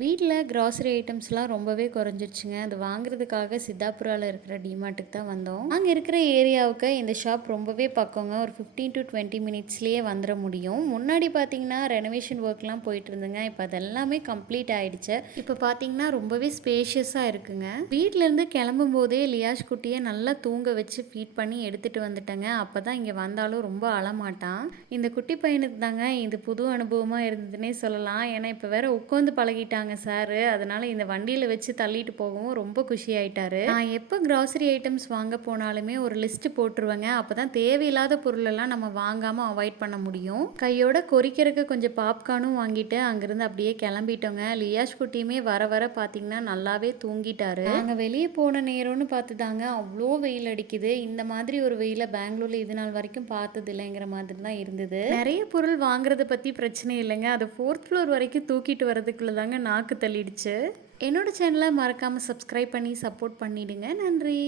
வீட்ல கிராசரி ஐட்டம்ஸ்லாம் ரொம்பவே குறைஞ்சிருச்சுங்க. அது வாங்குறதுக்காக சித்தாபுரால இருக்கிற டிமார்ட்டுக்கு தான் வந்தோம். அங்க இருக்கிற ஏரியாவுக்கு இந்த ஷாப் ரொம்பவே பக்கங்க. ஒரு 15 to 20 மினிட்ஸ்லயே வந்துர முடியும். முன்னாடி பார்த்தீங்கன்னா, ரெனோவேஷன் ஒர்க்லாம் போயிட்டு இருந்துங்க. இப்ப அதெல்லாமே கம்ப்ளீட் ஆயிடுச்சு. இப்ப பார்த்தீங்கன்னா, ரொம்பவே ஸ்பேஷியஸா இருக்குங்க. வீட்லேருந்து கிளம்பும்போதே லியாஷ் குட்டிய நல்லா தூங்க வச்சு ஃபீட் பண்ணி எடுத்துட்டு வந்துட்டேங்க. அப்பதான் இங்க வந்தாலும் ரொம்ப அழமாட்டான். இந்த குட்டி பையனுக்கு தாங்க இது புது அனுபவமா இருந்ததுன்னே சொல்லலாம். ஏன்னா, இப்ப வேற உட்காந்து பழகிட்டாங்க சாரு. அதனால இந்த வண்டியில வச்சு தள்ளிட்டு போகவும் ரொம்ப குஷி ஆயிட்டாரு. நான் எப்ப கிராசரி ஐட்டம்ஸ் வாங்க போனாலுமே ஒரு லிஸ்ட் போட்டுருவேங்க. அப்பதான் தேவையில்லாத பொருள் எல்லாம் நம்ம வாங்காம அவாய்ட் பண்ண முடியும். கையோட கொறிக்கிறதுக்கு கொஞ்சம் பாப்கார்னும் வாங்கிட்டு அங்கிருந்து அப்படியே கிளம்பிட்டோங்க. லியாஷ் குட்டியுமே வர வர பாத்தீங்கன்னா நல்லாவே தூங்கிட்டாரு. நாங்க வெளியே போன நேரம்னு பார்த்துதாங்க அவ்வளோ வெயில் அடிக்குது. இந்த மாதிரி ஒரு வெயில பெங்களூர்ல இது நாள் வரைக்கும் பார்த்தது இல்லைங்கிற மாதிரி தான் இருந்தது. நிறைய பொருள் வாங்குறத பத்தி பிரச்சனை இல்லைங்க. அது 4th ஃப்ளோர் வரைக்கும் தூக்கிட்டு வரதுக்குள்ள தாங்க நாக்கு தள்ளிடுச்சு. என்னோட சேனலை மறக்காம சப்ஸ்கிரைப் பண்ணி சப்போர்ட் பண்ணிடுங்க. நன்றி.